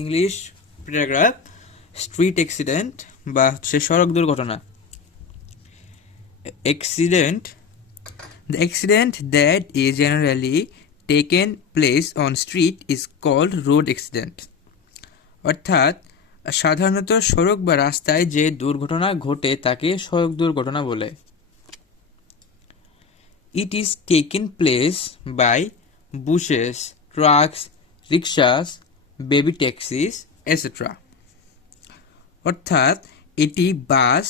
English paragraph street accident বা হচ্ছে সড়ক দুর্ঘটনা। Accident, the accident that is generally taken place on street is called road accident. অর্থাৎ সাধারণত সড়ক বা রাস্তায় যে দুর্ঘটনা ঘটে তাকে সড়ক দুর্ঘটনা বলে। It is taken place by buses, trucks, rickshaws, baby taxis, etc. অর্থাৎ এটি bus,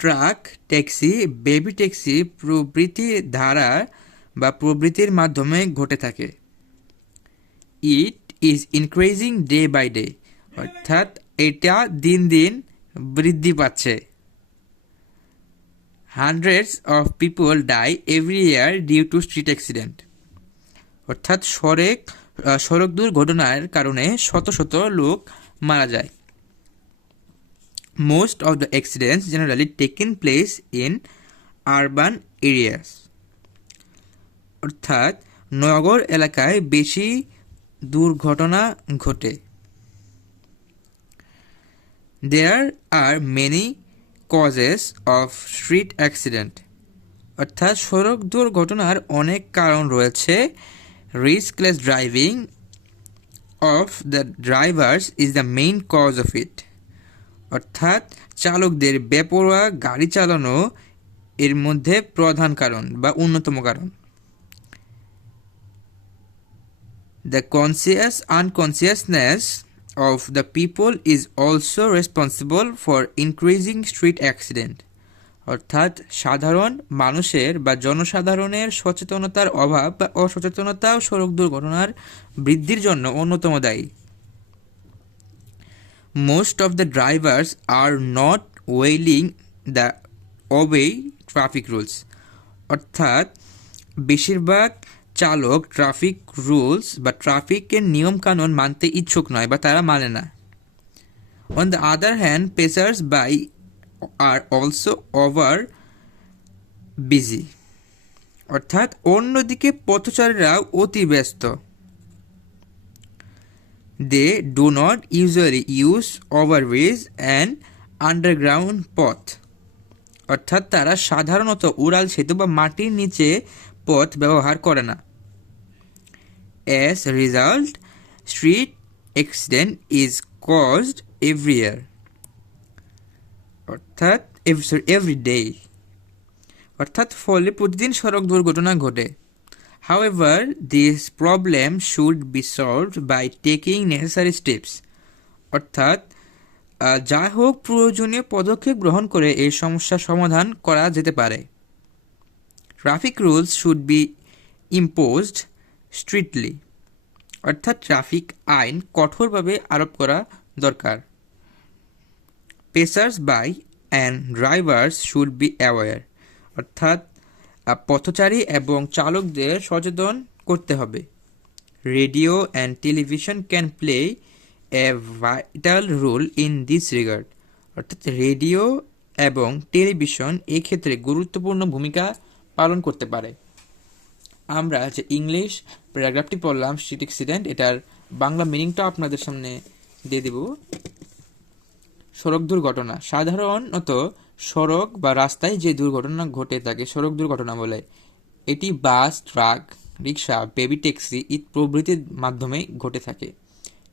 truck, taxi, baby taxi প্রভৃতি ধারা বা প্রভৃতির মাধ্যমে ঘটে থাকে। It is increasing day by day, অর্থাৎ এটা দিন দিন বৃদ্ধি পাচ্ছে। Hundreds of people die every year due to street accident, অর্থাৎ সড়ক দুর্ঘটনার কারণে শত শত লোক মারা যায়। Most of the accidents generally taken place in urban areas. অর্থাৎ নগর এলাকায় বেশি দুর্ঘটনা ঘটে। There are many causes of street accident. অর্থাৎ সড়ক দুর্ঘটনার অনেক কারণ রয়েছে। Riskless driving of the drivers is the main cause of it. অর্থাৎ চালকদের বেপরোয়া গাড়ি চালানো এর মধ্যে প্রধান কারণ বা অন্যতম কারণ। The unconsciousness of the people is also responsible for increasing street accident. অর্থাৎ সাধারণ মানুষের বা জনসাধারণের সচেতনতার অভাব বা অসচেতনতাও সড়ক দুর্ঘটনার বৃদ্ধির জন্য অন্যতম দায়ী। Most of the drivers are not willing the obey traffic rules. অর্থাৎ বেশিরভাগ চালক ট্রাফিক রুলস বা ট্রাফিকের নিয়ম কানুন মানতে ইচ্ছুক নয় বা তারা মানে না। On the other hand, passers by are also over busy. অর্থাৎ অন্যদিকে পথচারীরাও অতি ব্যস্ত। They do not usually use overways and underground path. অর্থাৎ তারা সাধারণত উড়াল সেতু বা মাটির নিচে পথ ব্যবহার করে না। As a result, street accident is caused every year. অর্থাৎ every day. অর্থাৎ ফলে প্রতিদিন সড়ক দুর্ঘটনা ঘটে। However, this problem should be solved by taking necessary steps. অর্থাৎ যা হোক প্রয়োজনীয় পদক্ষেপ গ্রহণ করে এই সমস্যার সমাধান করা যেতে পারে। Traffic rules should be imposed strictly. অর্থাৎ ট্রাফিক আইন কঠোরভাবে আরোপ করা দরকার। Passers by and drivers should be aware. অর্থাৎ পথচারী এবং চালকদের সচেতন করতে হবে। Radio and television can play a vital role in this regard. অর্থাৎ রেডিও এবং টেলিভিশন এই ক্ষেত্রে গুরুত্বপূর্ণ ভূমিকা পালন করতে পারে। আমরা যে ইংলিশ প্যারাগ্রাফটি পড়লাম স্ট্রিট অ্যাক্সিডেন্ট, এটার বাংলা মিনিংটা আপনাদের সামনে দিয়ে দেব। সড়ক দুর্ঘটনা সাধারণত সড়ক বা রাস্তায় যে দুর্ঘটনা ঘটে তাকে সড়ক দুর্ঘটনা বলে। এটি বাস, ট্রাক, রিক্সা, বেবি ট্যাক্সি প্রভৃতির মাধ্যমে ঘটে থাকে।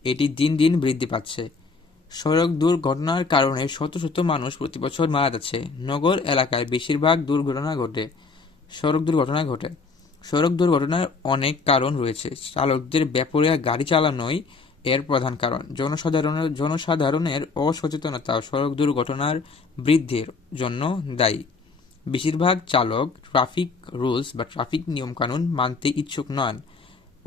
এটি দিন দিন বৃদ্ধি পাচ্ছে। সড়ক দুর্ঘটনার কারণে শত শত মানুষ প্রতি বছর মারা যাচ্ছে। নগর এলাকায় বেশিরভাগ সড়ক দুর্ঘটনা ঘটে। সড়ক দুর্ঘটনার অনেক কারণ রয়েছে। চালকদের বেপরোয়া গাড়ি চালানোই এর প্রধান কারণ। জনসাধারণের অসচেতনতা সড়ক দুর্ঘটনার বৃদ্ধির জন্য দায়ী। বেশিরভাগ চালক ট্রাফিক রুলস বা ট্রাফিক নিয়মকানুন মানতে ইচ্ছুক নন।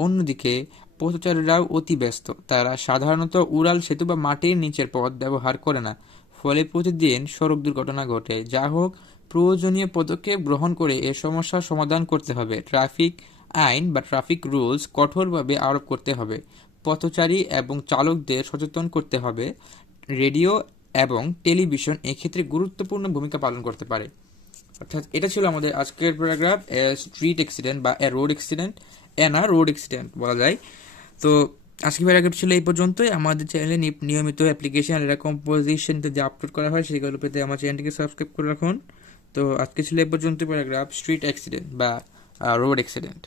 অন্যদিকে পথচারীরাও অতি ব্যস্ত। তারা সাধারণত উড়াল সেতু বা মাটির নিচের পথ ব্যবহার করে না। ফলে প্রতিদিন সড়ক দুর্ঘটনা ঘটে। যা হোক প্রয়োজনীয় পদক্ষেপ গ্রহণ করে এ সমস্যার সমাধান করতে হবে। ট্রাফিক আইন বা ট্রাফিক রুলস কঠোরভাবে আরোপ করতে হবে। পথচারী এবং চালকদের সচেতন করতে হবে। রেডিও এবং টেলিভিশন এক্ষেত্রে গুরুত্বপূর্ণ ভূমিকা পালন করতে পারে। অর্থাৎ এটা ছিল আমাদের আজকের প্যারাগ্রাফ, স্ট্রিট অ্যাক্সিডেন্ট বা রোড অ্যাক্সিডেন্ট, রোড অ্যাক্সিডেন্ট বলা যায়। তো আজকে প্যারাগ্রাফ ছিল এই পর্যন্তই। আমাদের চ্যানেলে নিয়মিত অ্যাপ্লিকেশন এরকম পজিশন যদি আপলোড করা হয় সেগুলো পেতে আমার চ্যানেলটিকে সাবস্ক্রাইব করে রাখুন। তো আজকে ছিল এই পর্যন্ত প্যারাগ্রাফ স্ট্রিট অ্যাক্সিডেন্ট বা রোড অ্যাক্সিডেন্ট।